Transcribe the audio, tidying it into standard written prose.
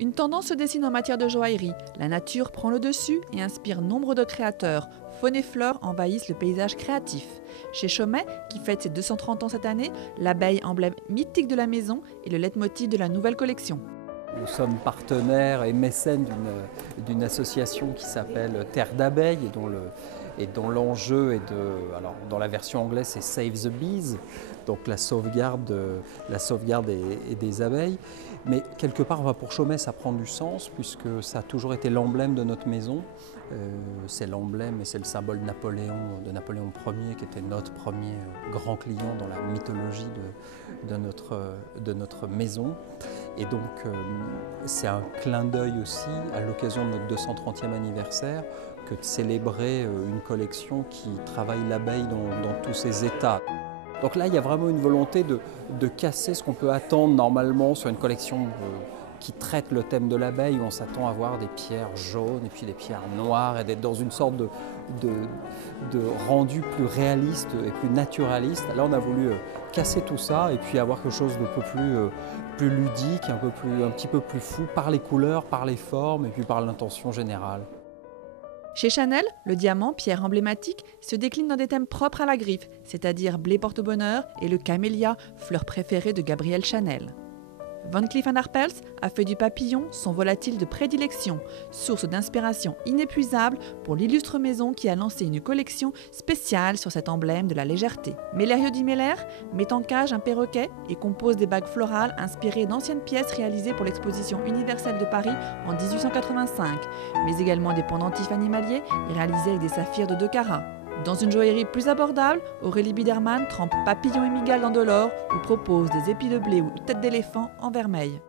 Une tendance se dessine en matière de joaillerie. La nature prend le dessus et inspire nombre de créateurs. Faune et flore envahissent le paysage créatif. Chez Chaumet, qui fête ses 230 ans cette année, l'abeille, emblème mythique de la maison, est le leitmotiv de la nouvelle collection. Nous sommes partenaires et mécènes d'une association qui s'appelle Terre d'abeilles et dont l'enjeu est de, alors dans la version anglaise c'est Save the Bees, donc la sauvegarde des abeilles. Mais quelque part, pour Chaumet, ça prend du sens puisque ça a toujours été l'emblème de notre maison. C'est l'emblème et c'est le symbole de Napoléon Ier qui était notre premier grand client dans la mythologie de notre maison. Et donc c'est un clin d'œil aussi à l'occasion de notre 230e anniversaire que de célébrer une collection qui travaille l'abeille dans tous ses états. Donc là, il y a vraiment une volonté de casser ce qu'on peut attendre normalement sur une collection qui traite le thème de l'abeille, où on s'attend à voir des pierres jaunes et puis des pierres noires et d'être dans une sorte de rendu plus réaliste et plus naturaliste. Là, on a voulu casser tout ça et puis avoir quelque chose de peu plus ludique, un petit peu plus fou par les couleurs, par les formes et puis par l'intention générale. Chez Chanel, le diamant, pierre emblématique, se décline dans des thèmes propres à la griffe, c'est-à-dire blé porte-bonheur et le camélia, fleur préférée de Gabrielle Chanel. Van Cleef & Arpels a fait du papillon son volatile de prédilection, source d'inspiration inépuisable pour l'illustre maison qui a lancé une collection spéciale sur cet emblème de la légèreté. Mellerio di Meller met en cage un perroquet et compose des bagues florales inspirées d'anciennes pièces réalisées pour l'exposition universelle de Paris en 1885, mais également des pendentifs animaliers réalisés avec des saphirs de 2 carats. Dans une joaillerie plus abordable, Aurélie Biedermann trempe papillon et migale dans de l'or ou propose des épis de blé ou têtes d'éléphant en vermeil.